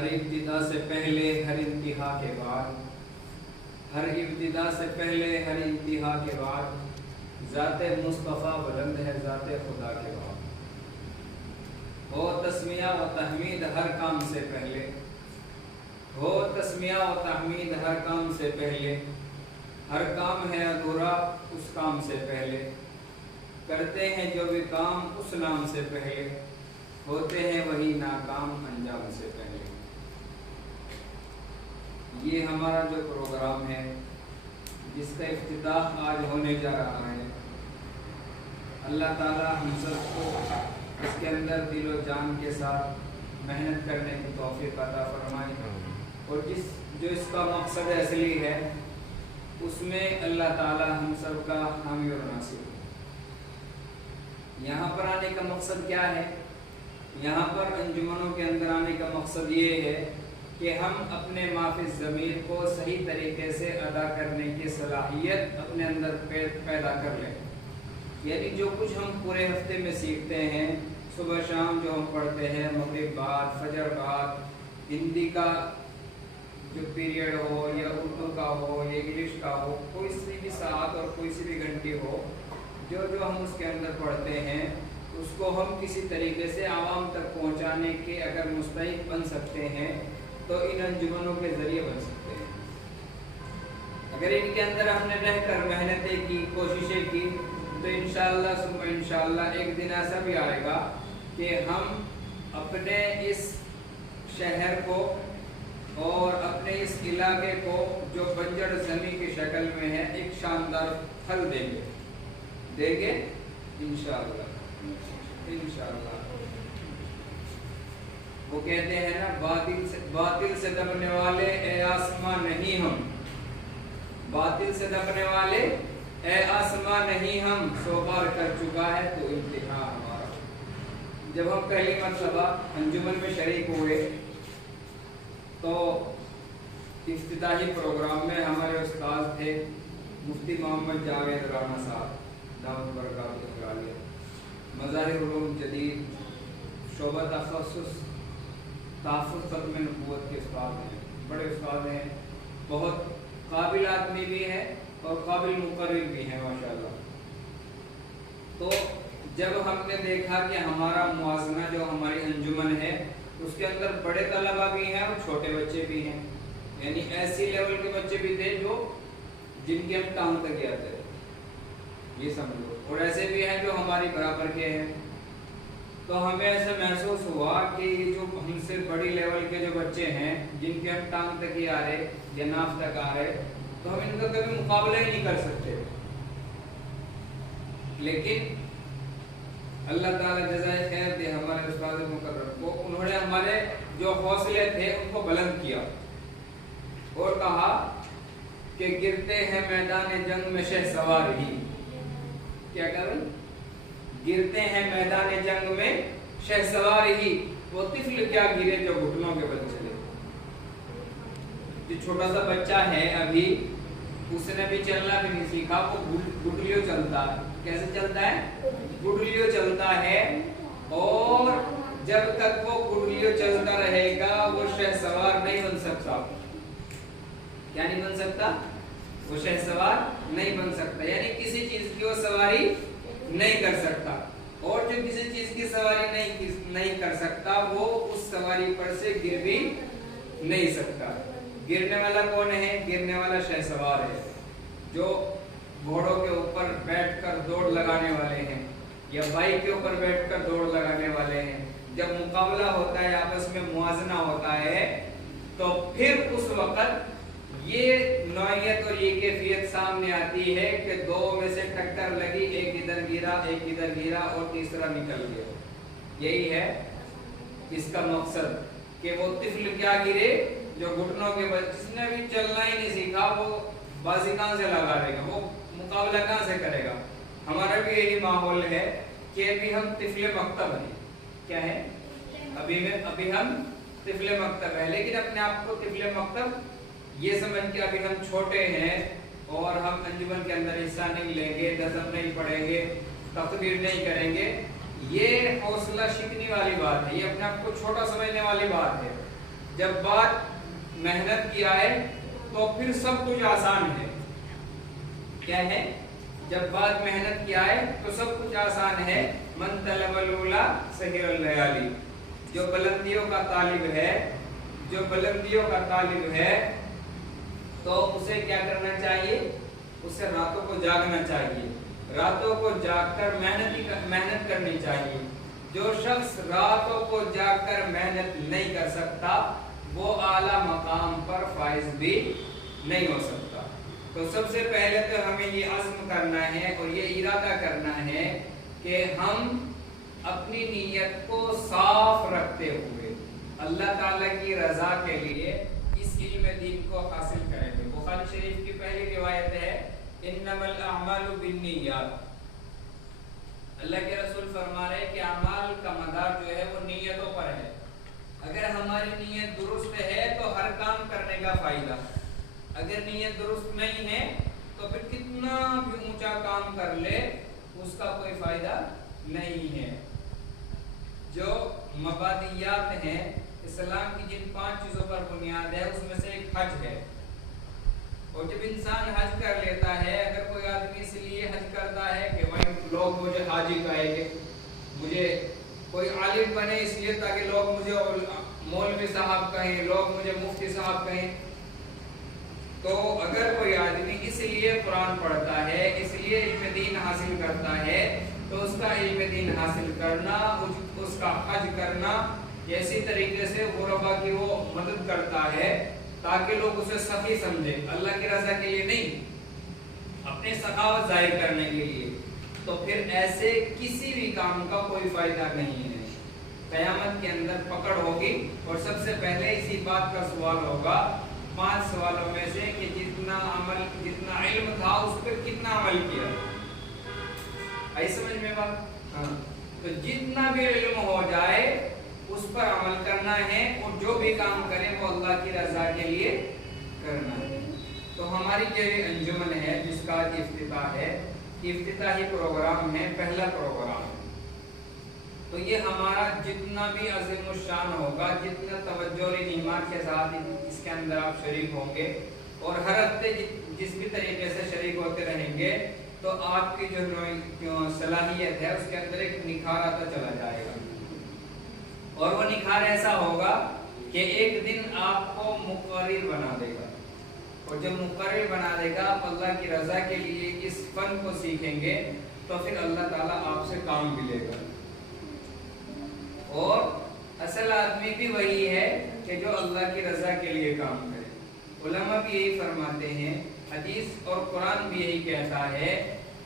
ہر ابتدا سے پہلے ہر انتہا کے بعد، ہر ابتدا سے پہلے ہر انتہا کے بعد ذات مصطفیٰ بلند ہے ذات خدا کے بعد۔ ہو تسمیہ و تحمید ہر کام سے پہلے، ہو تسمیہ و تحمید ہر کام سے پہلے، ہر کام ہے ادھورا اس کام سے پہلے، کرتے ہیں جو بھی کام اس نام سے پہلے، ہوتے ہیں وہی ناکام انجام سے پہلے۔ یہ ہمارا جو پروگرام ہے جس کا افتتاح آج ہونے جا رہا ہے، اللہ تعالیٰ ہم سب کو اس کے اندر دل و جان کے ساتھ محنت کرنے کی توفیق عطا فرمائے، اور جو اس کا مقصد اصلی ہے اس میں اللہ تعالیٰ ہم سب کا حامی اور ناصر ہو۔ یہاں پر آنے کا مقصد کیا ہے؟ یہاں پر انجمنوں کے اندر آنے کا مقصد یہ ہے کہ ہم اپنے معافی ضمیر کو صحیح طریقے سے ادا کرنے کی صلاحیت اپنے اندر پیدا کر لیں۔ یعنی جو کچھ ہم پورے ہفتے میں سیکھتے ہیں، صبح شام جو ہم پڑھتے ہیں، مغرب بعد فجر بعد، ہندی کا جو پیریڈ ہو یا اردو کا ہو یا انگلش کا ہو، کوئی سی بھی ساعت اور کوئی سی بھی گھنٹی ہو، جو ہم اس کے اندر پڑھتے ہیں اس کو ہم کسی طریقے سے عوام تک پہنچانے کے اگر مستحق بن سکتے ہیں تو ان انجمنوں کے ذریعے بن سکتے ہیں۔ اگر ان کے اندر ہم نے رہ کر محنتیں کی، کوششیں کی، تو انشاءاللہ ثم انشاءاللہ ایک دن ایسا بھی آئے گا کہ ہم اپنے اس شہر کو اور اپنے اس علاقے کو جو بنجر زمین کی شکل میں ہے ایک شاندار پھل دیں گے انشاءاللہ۔ وہ کہتے ہیں نا، باطل سے دبنے والے اے آسمان نہیں ہم، باطل سے دبنے والے اے آسمان نہیں ہم، سو بار کر چکا ہے تو انتہا ہمارا۔ جب ہم پہلی مرتبہ انجمن میں شریک ہوئے تو افتتاحی پروگرام میں ہمارے استاد تھے مفتی محمد جاوید رانا صاحب، دعوت برکات عالیہ، مظاہر علوم جدید، شعبہ تخصص تحفظ ختم نبوت کے استاد ہیں، بڑے استاد ہیں، بہت قابل آدمی بھی ہیں اور قابل مقرر بھی ہیں ماشاءاللہ۔ تو جب ہم نے دیکھا کہ ہمارا موازنہ جو ہماری انجمن ہے اس کے اندر بڑے طلبہ بھی ہیں اور چھوٹے بچے بھی ہیں، یعنی ایسی لیول کے بچے بھی تھے جن کے ہم ٹانگ تک آتے تھے، یہ سمجھو، اور ایسے بھی ہیں جو ہماری برابر کے ہیں۔ تو ہمیں ایسا محسوس ہوا کہ یہ جو ہم سے بڑی لیول کے جو بچے ہیں جن کے ہم ٹانگ تک ہی آ رہے یا ناف تک آ رہے، تو ہم ان کا کبھی مقابلہ ہی نہیں کر سکتے، لیکن اللہ تعالیٰ جزائے خیر دے ہمارے استاد مقرر کو، انہوں نے ہمارے جو حوصلے تھے ان کو بلند کیا اور کہا کہ گرتے ہیں میدان جنگ میں شہ سوار ہی، کیا کریں؟ گرتے ہیں میدان جنگ میں شہ سوار ہی، وہ طفل کیا گرے جو گھٹنوں کے بل چلے۔ جو چھوٹا سا بچہ ہے ابھی، اس نے بھی چلنا بھی نہیں سیکھا، وہ گٹلیوں چلتا ہے۔ کیسے چلتا ہے؟ گٹلیوں چلتا ہے، اور جب تک وہ گٹلیوں چلتا رہے گا وہ شہ سوار نہیں بن سکتا۔ کیا نہیں بن سکتا؟ وہ شہ سوار نہیں بن سکتا، یعنی کسی چیز کی وہ سواری نہیں کر سکتا، اور جو کسی چیز کی سواری نہیں کر سکتا وہ اس سواری پر سے گر بھی نہیں سکتا۔ گرنے والا کون ہے؟ گرنے والا شہ سوار ہے، جو گھوڑوں کے اوپر بیٹھ کر دوڑ لگانے والے ہیں یا بائک کے اوپر بیٹھ کر دوڑ لگانے والے ہیں۔ جب مقابلہ ہوتا ہے، آپس میں موازنہ ہوتا ہے، تو پھر اس وقت یہ نوعیت اور یہ کیفیت سامنے آتی ہے کہ دو میں سے ٹکر لگی، ایک ادھر گرا ایک ادھر گرا اور تیسرا نکل گیا۔ یہی ہے اس کا مقصد کہ وہ طفل کیا گرے جو گھٹنوں کے بل، جس نے بھی چلنا ہی نہیں سیکھا وہ بازی کہاں سے لگا رہے گا، وہ مقابلہ کہاں سے کرے گا۔ ہمارا بھی یہی ماحول ہے کہ ابھی ہم طفل مکتب ہیں، کیا ہے؟ ابھی ہم طفل مکتب ہیں، لیکن اپنے آپ کو طفل مکتب یہ سمجھ کے ابھی ہم چھوٹے ہیں اور ہم انجمن کے اندر حصہ نہیں لیں گے، نظم نہیں پڑھیں گے، تقریر نہیں کریں گے، یہ حوصلہ شکنی والی بات ہے، یہ اپنے آپ کو چھوٹا سمجھنے والی بات ہے۔ جب بات محنت کی آئے تو پھر سب کچھ آسان ہے. کیا ہے؟ جب بات محنت کی آئے تو سب کچھ آسان ہے. من طلب الاولی سہر اللیالی. جو بلندیوں کا طالب ہے، جو بلندیوں کا طالب ہے تو اسے کیا کرنا چاہیے؟ اسے راتوں کو جاگنا چاہیے، راتوں کو جاگ کر محنت کرنی چاہیے. جو شخص راتوں کو جاگ کر محنت نہیں کر سکتا وہ اعلیٰ مقام پر فائز بھی نہیں ہو سکتا. تو سب سے پہلے تو ہمیں یہ عزم کرنا ہے اور یہ ارادہ کرنا ہے کہ ہم اپنی نیت کو صاف رکھتے ہوئے اللہ تعالیٰ کی رضا کے لیے اس علم دین کو حاصل کریں گے. بخاری شریف کی پہلی روایت ہے انما الاعمال بالنیات. اللہ کے رسول فرما رہے کہ اعمال کا مدار جو ہے وہ نیتوں پر ہے. اگر ہماری نیت درست ہے تو ہر کام کرنے کا فائدہ. اگر نیت درست نہیں ہے تو پھر کتنا بھی اونچا کام کر لے اس کا کوئی فائدہ نہیں ہے. جو مبادیات ہیں اسلام کی جن 5 چیزوں پر بنیاد ہے اس میں سے ایک حج ہے. اور جب انسان حج کر لیتا ہے، اگر کوئی آدمی اس لیے حج کرتا ہے کہ بھائی لوگ مجھے حاجی کہیں گے، مجھے کوئی عالم بنے اس لیے تاکہ لوگ مجھے مولوی صاحب کہیں، لوگ مجھے مفتی صاحب کہیں، تو اگر کوئی آدمی اس لیے قرآن پڑھتا ہے، اس لیے علم دین حاصل کرتا ہے تو اس کا علم دین حاصل کرنا، اس کا حج کرنا ایسی طریقے سے غربا کی وہ مدد کرتا ہے تاکہ لوگ اسے سخی سمجھے، اللہ کی رضا کے لیے نہیں، اپنے سخاوت ظاہر کرنے کے لیے. تو پھر ایسے کسی بھی کام کا کوئی فائدہ نہیں ہے. قیامت کے اندر پکڑ ہوگی اور سب سے پہلے اسی بات کا سوال ہوگا 5 سوالوں میں سے کہ جتنا علم تھا اس پہ کتنا عمل کیا. آئی سمجھ میں بات؟ تو جتنا بھی علم ہو جائے اس پر عمل کرنا ہے اور جو بھی کام کرے وہ اللہ کی رضا کے لیے کرنا ہے. تو ہماری جو انجمن ہے جس کا افتتاح ہے، افتتاحی پروگرام ہے، پہلا پروگرام ہے. تو یہ ہمارا جتنا بھی عظیم الشان ہوگا، جتنا توجہ اور ایمان کے ساتھ اس کے اندر آپ شریک ہوں گے اور ہر ہفتے جس بھی طریقے سے شریک ہوتے رہیں گے تو آپ کی جو صلاحیت ہے اس کے اندر ایک نکھار آتا چلا جائے گا. اور وہ نکھار ایسا ہوگا کہ ایک دن آپ کو مقرر بنا دے گا. اور جب مقرر بنا دے گا آپ اللہ کی رضا کے لیے اس فن کو سیکھیں گے تو پھر اللہ تعالیٰ آپ سے کام بھی لے گا. اور اصل آدمی بھی وہی ہے کہ جو اللہ کی رضا کے لیے کام کرے. علماء بھی یہی فرماتے ہیں، حدیث اور قرآن بھی یہی کہتا ہے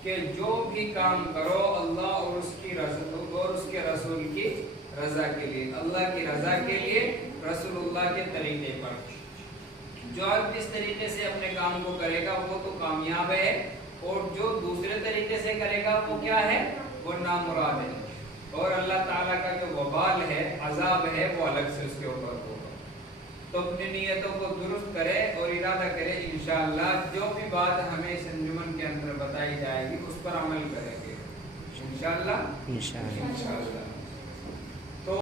کہ جو بھی کام کرو اللہ اور اس کی رضا اور اس کے رسول کی رضا کے لیے، اللہ کی رضا کے لیے، رسول اللہ کے طریقے پر. جو جس طریقے سے اپنے کام کو کرے گا وہ تو کامیاب ہے اور جو دوسرے طریقے سے کرے گا وہ کیا ہے؟ وہ نامراد ہے. اور اللہ تعالیٰ کا جو وبال ہے، عذاب ہے، وہ الگ سے اس کے اوپر ہوگا. تو اپنی نیتوں کو درست کرے اور ارادہ کرے انشاءاللہ جو بھی بات ہمیں اس انجمن کے اندر بتائی جائے گی اس پر عمل کریں گے انشاءاللہ.